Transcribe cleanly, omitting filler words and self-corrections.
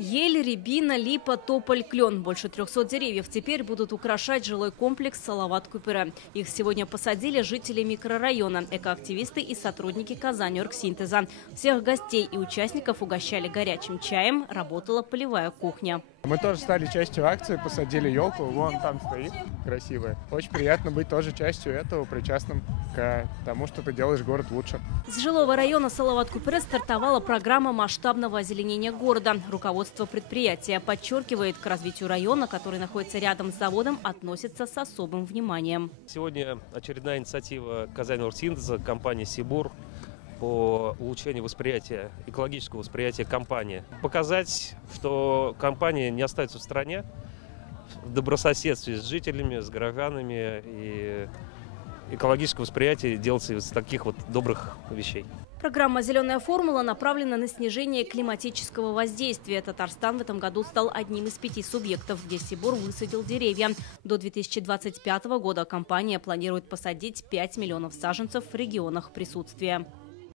Ель, рябина, липа, тополь, клен. Больше 300 деревьев теперь будут украшать жилой комплекс Салават-Купера. Их сегодня посадили жители микрорайона, экоактивисты и сотрудники Казань-Оргсинтеза. Всех гостей и участников угощали горячим чаем, работала полевая кухня. Мы тоже стали частью акции, посадили елку, вон там стоит, красивая. Очень приятно быть тоже частью этого, причастным к тому, что ты делаешь город лучше. С жилого района Салават-Купера стартовала программа масштабного озеленения города. Руководство предприятия подчеркивает, к развитию района, который находится рядом с заводом, относится с особым вниманием. Сегодня очередная инициатива Казань-Оргсинтеза, компании «Сибур» по улучшению восприятия, экологического восприятия компании. Показать, что компания не остается в стороне, в добрососедстве с жителями, с горожанами, и экологическое восприятие делается из таких вот добрых вещей. Программа «Зеленая формула» направлена на снижение климатического воздействия. Татарстан в этом году стал одним из 5 субъектов, где Сибур высадил деревья. До 2025 года компания планирует посадить 5 миллионов саженцев в регионах присутствия.